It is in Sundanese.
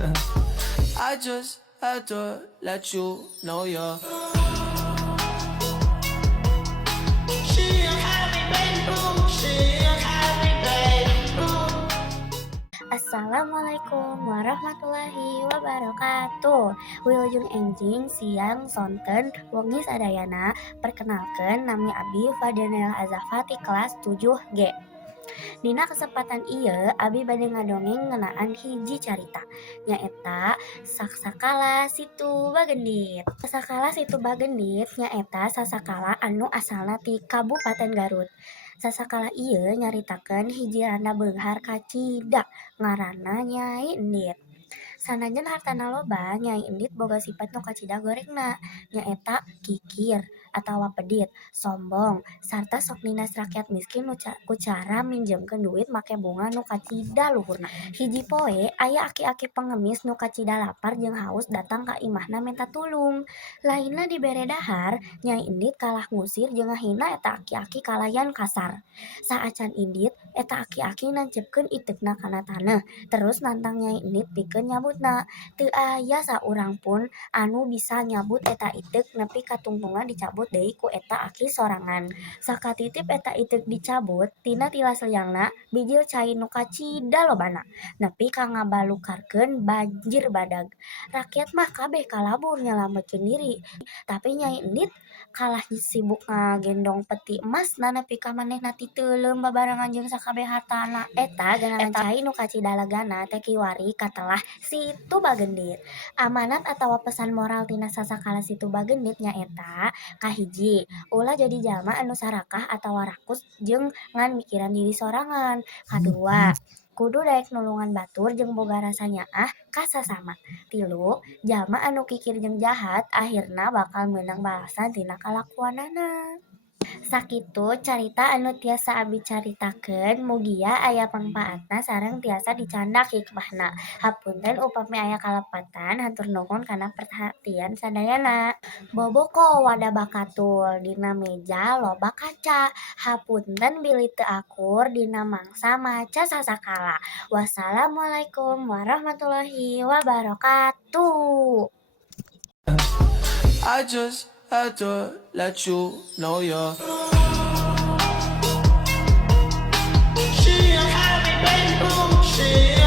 I just had to let you know you're Assalamualaikum warahmatullahi wabarakatuh. Wilujeng enjing siang sonten wengi sadayana. Perkenalkan nami Abi Fadanel Azafati kelas 7G. Dina kesempatan ieu Abi bade ngadongeng ngenaan hiji carita nyaeta Saksakala Situ Bagendit. Saksakala Situ Bagendit nyaeta sasakala anu asalna ti Kabupaten Garut. Sasakala ieu nyaritakeun hiji randa beunghar kacida ngaranna Nyai Endit. Sanajan hartana loba, Nyai Endit boga sifat nu kacida gorekna nyaeta kikir atawa pedit, sombong, sarta sok ninas rakyat miskin ku cara minjemkeun duit make bunga nu kacida luhurna. Hiji poe aya aki-aki pengemis nu kacida lapar jeung haus datang ka imahna minta tulung. Lainna dibere dahar, Nyai Endit kalah ngusir jeung ngahina eta aki-aki kalayan kasar. Saacan Endit, eta aki-aki nancepkeun iteukna kana taneuh, terus nantang Nyai Endit pikeun nyabutna. Teu aya saurang pun anu bisa nyabut eta iteuk nepi ka tungtungan dicabut deui ku eta aki sorangan. Sakatitip eta iteuk dicabut, tina tilas liangna bijil cai nu kacida lobana, nepi ka ngabalukarkeun banjir badag. Rakyat mah kabeh kalabur nyalametkeun diri, tapi Nyai Endit kalah sibuk ngagendong peti emas nepi ka manehna ti teuleum babarengan jeung sakabeh hartana. Eta ganangan cai nu kacida legana teh kiwari katelah Situ Bagendit. Amanat atawa pesan moral tina Sasakala Situ Bagendit nyaeta kahiji, ulah jadi jalma anu sarakah atawa rakus jeung ngan mikiran diri sorangan. Kadua, kudu daek nulungan batur jeung boga rasa nyaah ka sasama. Tilu, jalma anu kikir jeung jahat akhirna bakal meunang balasan tina kalakuanana. Sakitu carita anu tiasa Abi caritakeun, mugia aya mangpaatna sareng tiasa dicandak hikmahna. Hapunten upami aya kalepatan, hatur nuhun kana perhatian sadayana. Boboko wadah bakatul, dina meja loba kaca. Hapunten bilih teu akur dina mangsa maca sasakala. Wassalamualaikum warahmatullahi wabarakatuh. I just had to let you know you're She a happy baby, she